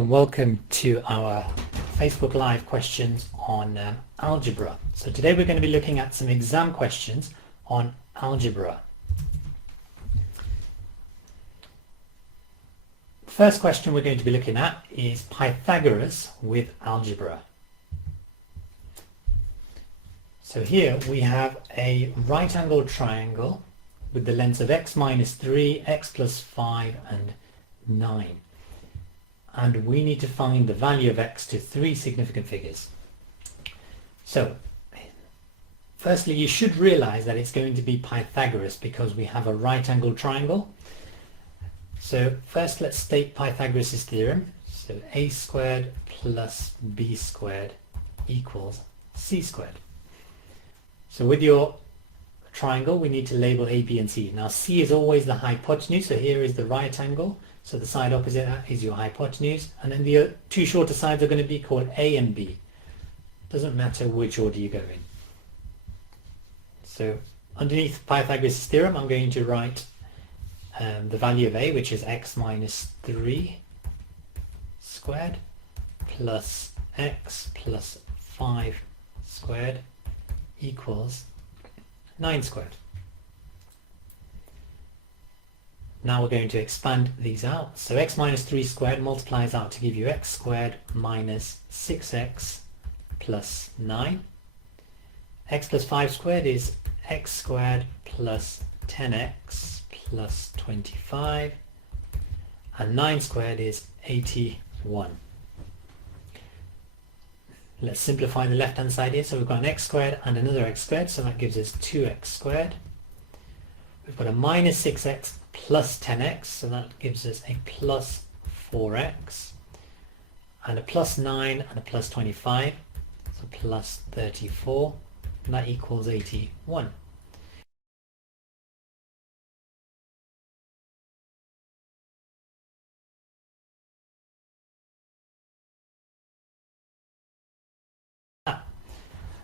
and welcome to our Facebook Live questions on algebra. So today we're going to be looking at some exam questions on algebra. First question we're going to be looking at is Pythagoras with algebra. So here we have a right-angled triangle with the lengths of x minus 3, x plus 5 and 9. And we need to find the value of x to three significant figures. So firstly, you should realize that it's going to be Pythagoras because we have a right-angled triangle. So first let's state Pythagoras' theorem. So a squared plus b squared equals c squared. So with your triangle we need to label a, b and c. Now c is always the hypotenuse, so here is the right angle. So the side opposite that is your hypotenuse, and then the two shorter sides are going to be called A and B. Doesn't matter which order you go in. So underneath Pythagoras' theorem I'm going to write the value of A, which is x minus 3 squared plus x plus 5 squared equals 9 squared. Now we're going to expand these out. So x minus 3 squared multiplies out to give you x squared minus 6x plus 9. X plus 5 squared is x squared plus 10x plus 25. And 9 squared is 81. Let's simplify the left hand side here. So we've got an x squared and another x squared, so that gives us 2x squared. We've got a minus 6x plus 10x, so that gives us a plus 4x, and a plus 9 and a plus 25, so plus 34, and that equals 81.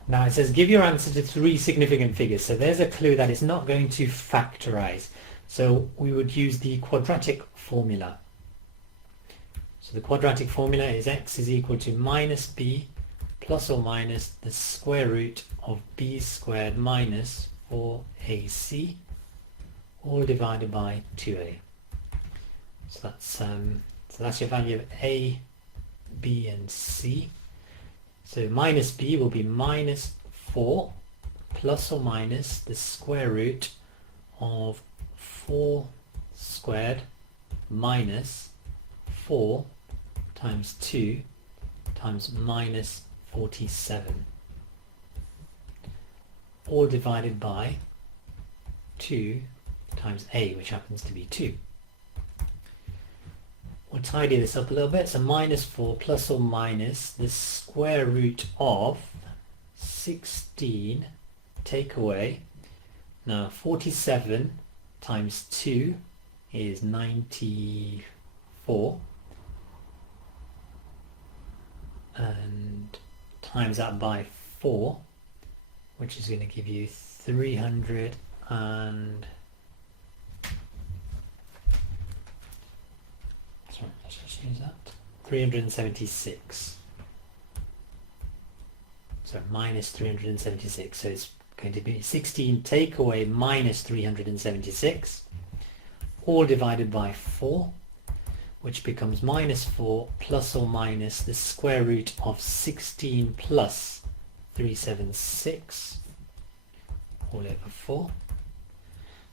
Now it says give your answer to three significant figures, so there's a clue that it's not going to factorize. So we would use the quadratic formula. So the quadratic formula is x is equal to minus b plus or minus the square root of b squared minus 4ac, all divided by 2a. So that's your value of a, b and c. So minus b will be minus 4 plus or minus the square root of 4 squared minus 4 times 2 times minus 47, all divided by 2 times a, which happens to be 2. We'll tidy this up a little bit. So minus 4 plus or minus the square root of 16 take away. Now 47 times 2 is 94, and times that by 4, which is going to give you 300 and sorry, let's just use that 376. So minus 376. So it's going to be 16 take away minus 376, all divided by 4, which becomes minus 4 plus or minus the square root of 16 plus 376, all over 4.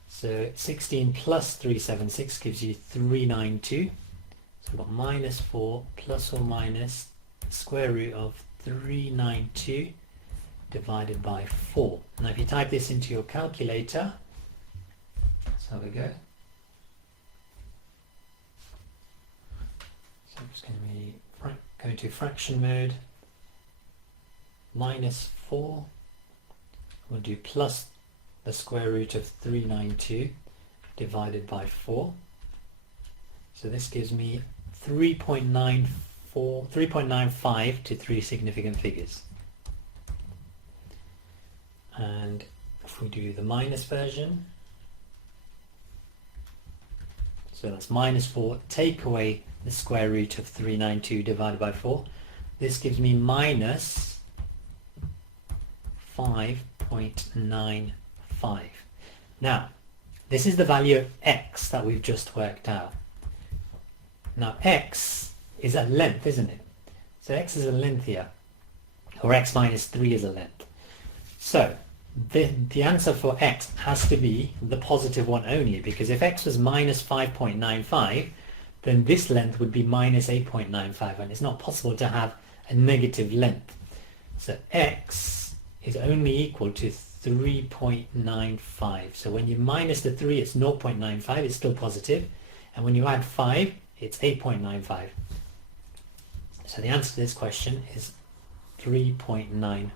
So 16 plus 376 gives you 392. So we've got minus 4 plus or minus the square root of 392 divided by 4. Now if you type this into your calculator, so we go. So I'm just going to be go to fraction mode. Minus 4, we'll do plus the square root of 392 divided by 4. So this gives me 3.95 to three significant figures. And if we do the minus version, So that's minus 4. Take away the square root of 392 divided by 4. This gives me minus 5.95. Now, this is the value of x that we've just worked out. Now, x is a length, isn't it? So x is a length here, or x minus 3 is a length. So the answer for x has to be the positive one only, because if x was minus 5.95, then this length would be minus 8.95, and it's not possible to have a negative length. So x is only equal to 3.95. So when you minus the 3, it's 0.95, it's still positive, and when you add 5, it's 8.95. So the answer to this question is 3.95.